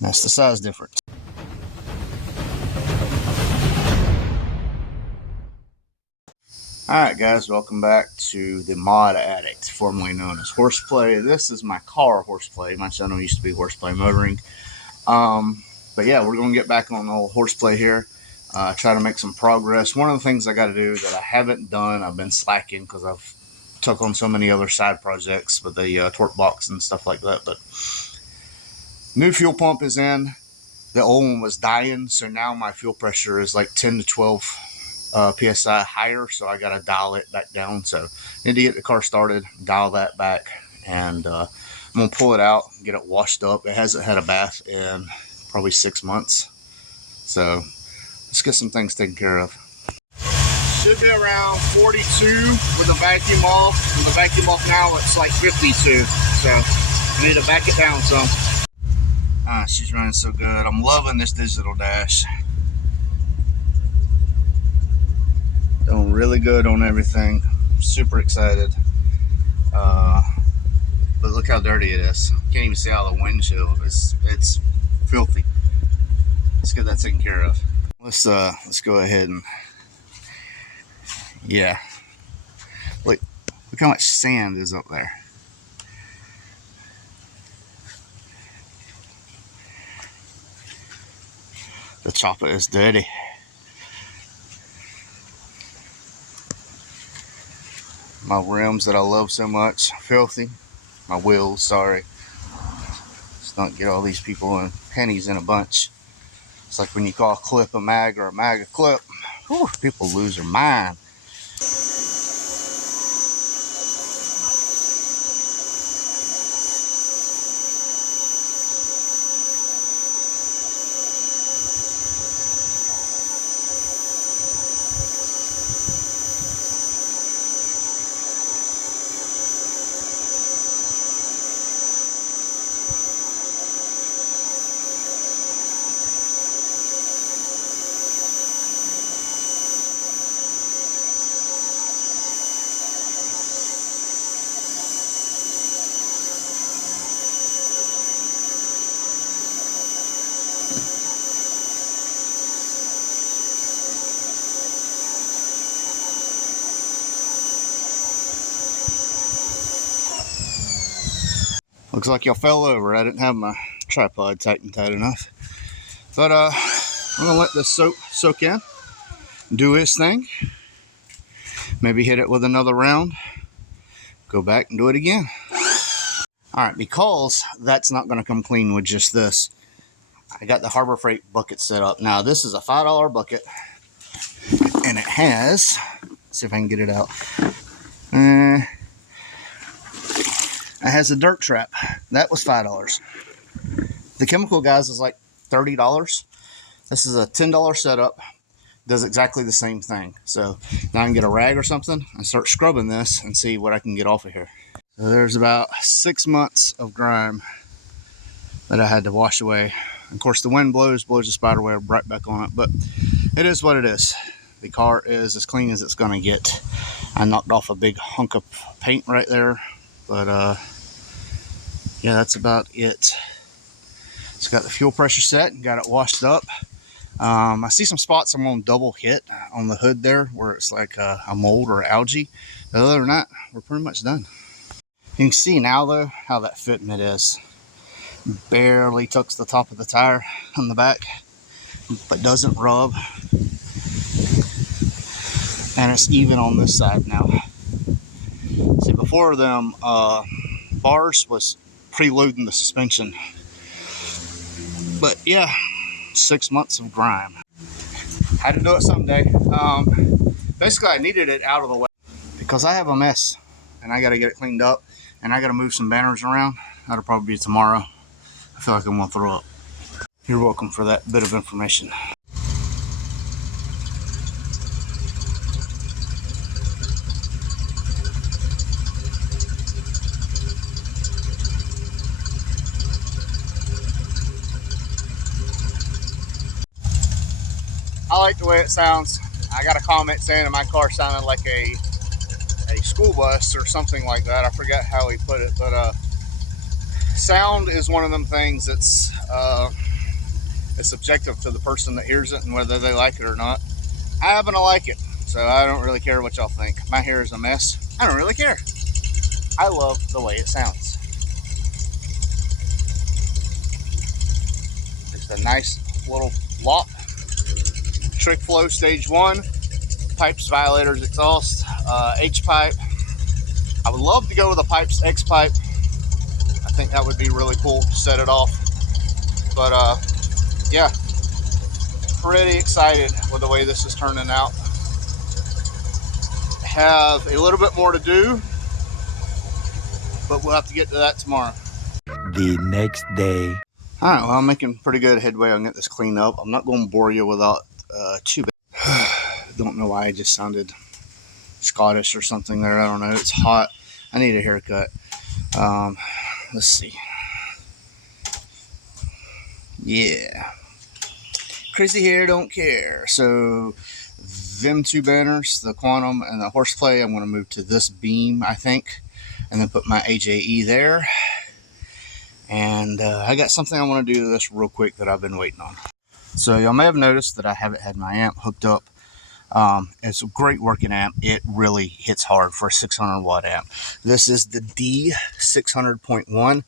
That's the size difference. Alright guys, welcome back to the Mod Addict, formerly known as Horseplay. This is my car Horseplay. My channel used to be Horseplay Motoring. But yeah, we're going to get back on the old Horseplay here. Try to make some progress. One of the things I got to do that I haven't done, I've been slacking because I've took on so many other side projects with the torque box and stuff like that. But new fuel pump is in. The old one was dying, so now my fuel pressure is like 10 to 12 psi higher, so I gotta dial it back down. So I need to get the car started, dial that back, and I'm gonna pull it out, get it washed up. It hasn't had a bath in probably 6 months, so let's get some things taken care of. Should be around 42 with the vacuum off. With the vacuum off now, it's like 52, so I need to back it down some. She's running so good. I'm loving this digital dash. Doing really good on everything. Super excited. But look how dirty it is. Can't even see out of the windshield. It's filthy. Let's get that taken care of. Let's go ahead and yeah. Look how much sand is up there. The chopper is dirty. My rims that I love so much, filthy. My wheels, sorry. Let's not get all these people in pennies in a bunch. It's like when you call a clip a mag or a mag a clip. Whew, people lose their mind. Looks like y'all fell over. I didn't have my tripod tightened tight enough. But I'm gonna let this soak in, do its thing. Maybe hit it with another round. Go back and do it again. Alright, because that's not gonna come clean with just this, I got the Harbor Freight bucket set up. Now this is a $5 bucket, and it has, let's see if I can get it out. It has a dirt trap. That was $5. The chemical guys is like $30. This is a $10 setup. Does exactly the same thing. So now I can get a rag or something and start scrubbing this and see what I can get off of here. So there's about 6 months of grime that I had to wash away. Of course, the wind blows the spider web right back on it, but it is what it is. The car is as clean as it's gonna get. I knocked off a big hunk of paint right there, but yeah, that's about it. It's got the fuel pressure set and got it washed up. I see some spots I'm going to double hit on the hood there where it's like a mold or algae. But other than that, we're pretty much done. You can see now though how that fitment is. Barely tucks the top of the tire on the back, but doesn't rub. And it's even on this side now. See, before them bars was preloading the suspension. But yeah, 6 months of grime. Had to do it someday. Basically, I needed it out of the way because I have a mess and I got to get it cleaned up and I got to move some banners around. That'll probably be tomorrow. I feel like I'm going to throw up. You're welcome for that bit of information. I like the way it sounds. I got a comment saying that my car sounded like a school bus or something like that. I forgot how he put it, but sound is one of them things that's It's subjective to the person that hears it and whether they like it or not. I happen to like it, so I don't really care what y'all think. My hair is a mess. I don't really care. I love the way it sounds. Just a nice little lot. TrickFlow stage 1. Pipes, violators, exhaust, H-pipe. I would love to go with a pipes X-pipe. I think that would be really cool to set it off. But yeah, pretty excited with the way this is turning out. Have a little bit more to do, but we'll have to get to that tomorrow. The next day. All right, well, I'm making pretty good headway on getting this cleaned up. I'm not going to bore you without too bad. Don't know why I just sounded Scottish or something there. I don't know. It's hot. I need a haircut. Let's see. Yeah. Crazy hair, don't care. So them two banners, the Quantum and the Horseplay, I'm going to move to this beam, I think, and then put my AJE there. And I got something I want to do to this real quick that I've been waiting on. So y'all may have noticed that I haven't had my amp hooked up. It's a great working amp. It really hits hard for a 600 watt amp. This is the RED600.1.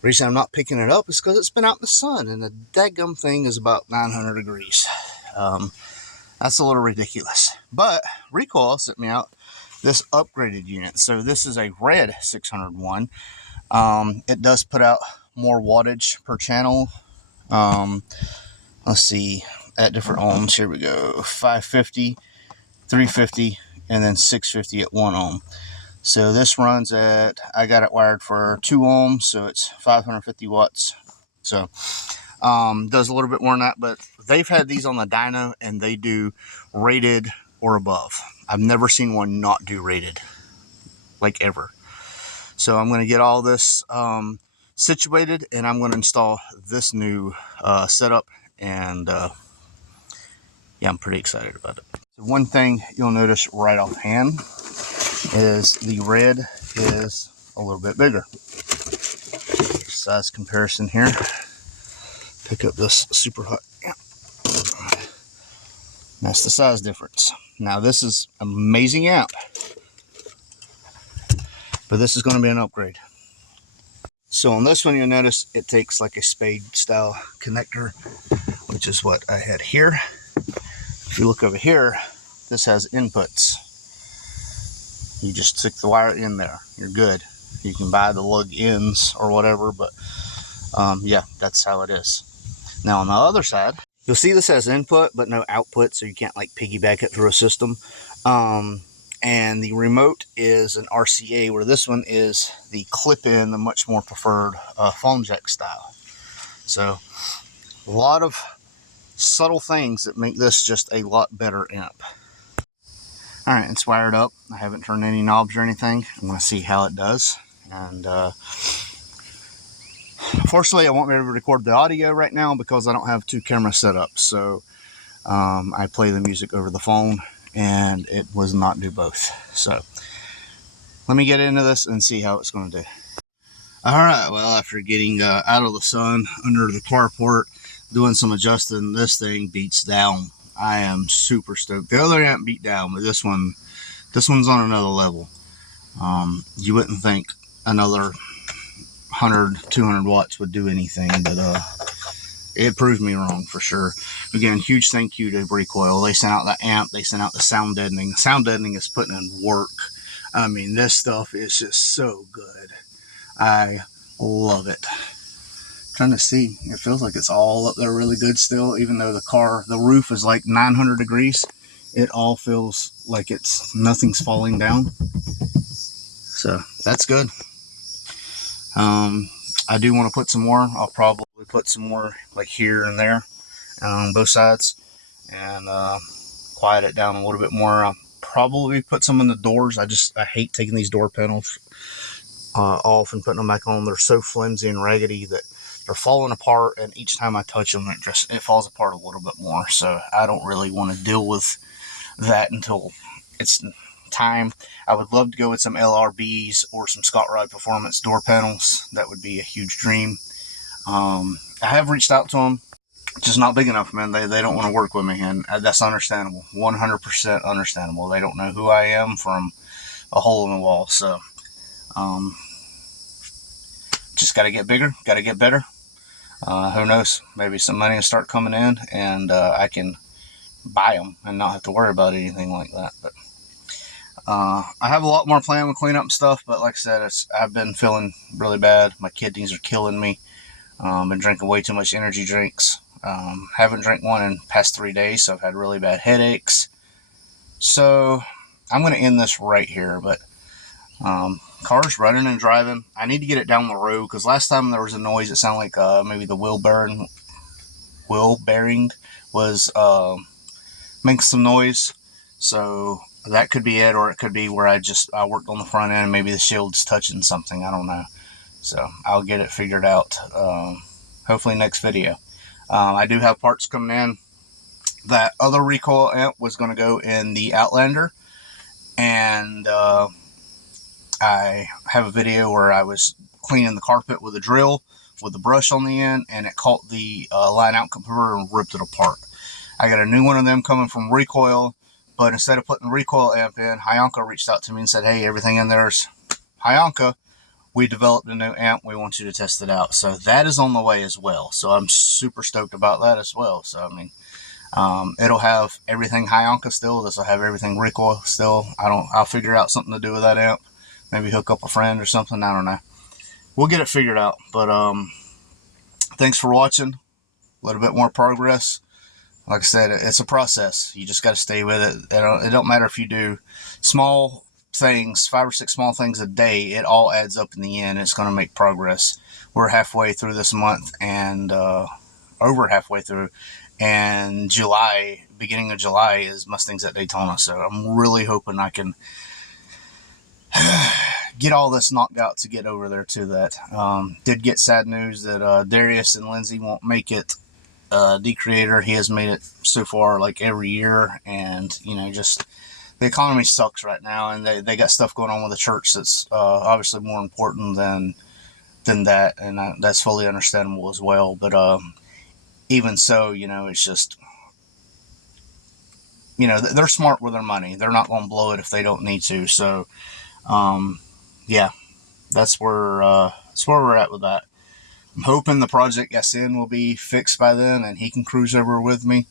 The reason I'm not picking it up is because it's been out in the sun and the daggum thing is about 900 degrees. That's a little ridiculous. But Recoil sent me out this upgraded unit. So this is a RED600.1. It does put out more wattage per channel. Let's see, at different ohms. Here we go. 550, 350, and then 650 at 1 ohm. So this runs at, I got it wired for 2 ohms, so it's 550 watts. So does a little bit more than that, but they've had these on the dyno and they do rated or above. I've never seen one not do rated, like ever. So I'm going to get all this situated and I'm going to install this new setup, and yeah, I'm pretty excited about it. So one thing you'll notice right offhand is the red is a little bit bigger. Size comparison here. Pick up this super hot amp. That's the size difference. Now this is amazing amp, but this is going to be an upgrade. So on this one, you'll notice it takes like a spade style connector, which is what I had here. If you look over here, this has inputs. You just stick the wire in there. You're good. You can buy the lug ends or whatever, but yeah, that's how it is. Now on the other side, you'll see this has input but no output, so you can't like piggyback it through a system. And the remote is an RCA, where this one is the clip-in, the much more preferred phone jack style. So a lot of subtle things that make this just a lot better amp. All right, it's wired up. I haven't turned any knobs or anything. I'm going to see how it does. And unfortunately, I won't be able to record the audio right now because I don't have 2 cameras set up. So I play the music over the phone, and it was not do both. So let me get into this and see how it's going to do. All right, well, after getting out of the sun under the carport, doing some adjusting, this thing beats down. I am super stoked. The other amp beat down, but this one's on another level. You wouldn't think another 100, 200 watts would do anything, but it proved me wrong for sure. Again, huge thank you to Recoil. They sent out the amp, they sent out the sound deadening. Sound deadening is putting in work. I mean, this stuff is just so good. I love it. Trying to see, it feels like it's all up there really good still, even though the roof is like 900 degrees. It all feels like nothing's falling down. So that's good. I do want to put some more. I'll probably put some more like here and there on both sides, and quiet it down a little bit more. I'll probably put some in the doors. I hate taking these door panels off and putting them back on. They're so flimsy and raggedy that they're falling apart, and each time I touch them, it falls apart a little bit more. So I don't really want to deal with that until it's time. I would love to go with some LRBs or some Scott Ride Performance door panels. That would be a huge dream. I have reached out to them. just not big enough, man. They don't want to work with me, and that's understandable. 100% understandable. They don't know who I am from a hole in the wall. So just got to get bigger, got to get better. Who knows? Maybe some money will start coming in, and I can buy them and not have to worry about anything like that. But I have a lot more planned with cleanup and stuff. But like I said, I've been feeling really bad. My kidneys are killing me. Been drinking way too much energy drinks. Haven't drank one in the past 3 days, so I've had really bad headaches. So I'm going to end this right here. But car's running and driving. I need to get it down the road, because last time there was a noise. It sounded like maybe the wheel bearing was making some noise. So that could be it, or it could be where I worked on the front end and maybe the shield's touching something. I don't know. So I'll get it figured out hopefully next video. I do have parts coming in. That other recoil amp was going to go in the Outlander, and I have a video where I was cleaning the carpet with a drill with a brush on the end, and it caught the line out converter and ripped it apart. I got a new one of them coming from Recoil, but instead of putting the recoil amp in, Hyonka reached out to me and said, hey, everything in there is Hyonka. We developed a new amp. We want you to test it out. So that is on the way as well. So I'm super stoked about that as well. So, I mean, it'll have everything Hyonka still. This will have everything Recoil still. I'll figure out something to do with that amp. Maybe hook up a friend or something. I don't know. We'll get it figured out. But thanks for watching. A little bit more progress. Like I said, it's a process. You just got to stay with it. It don't matter if you do small things, 5 or 6 small things a day. It all adds up in the end. It's going to make progress. We're halfway through this month, and over halfway through. And beginning of July is Mustangs at Daytona. So I'm really hoping I can get all this knocked out to get over there to that. Did get sad news that Darius and Lindsay won't make it. D-Creator, he has made it so far like every year, and just the economy sucks right now, and they got stuff going on with the church that's obviously more important than that, and that's fully understandable as well. But even so, it's just they're smart with their money. They're not going to blow it if they don't need to. So yeah, that's where we're at with that. I'm hoping the project SN will be fixed by then and he can cruise over with me.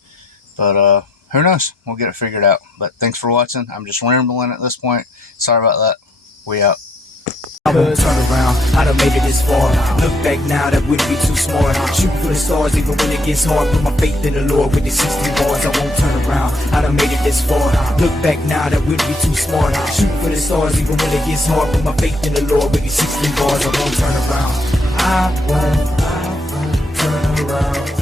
But who knows? We'll get it figured out. But thanks for watching. I'm just rambling at this point. Sorry about that. We out. Turn around, I done made it this far. Look back now, that wouldn't be too smart. Shoot for the stars even when it gets hard. Put my faith in the Lord with the 60 bars. I won't turn around, I done made it this far. Look back now, that wouldn't be too smart. Shoot for the stars even when it gets hard. Put my faith in the Lord with the 60 bars. I won't turn around. I won't turn around.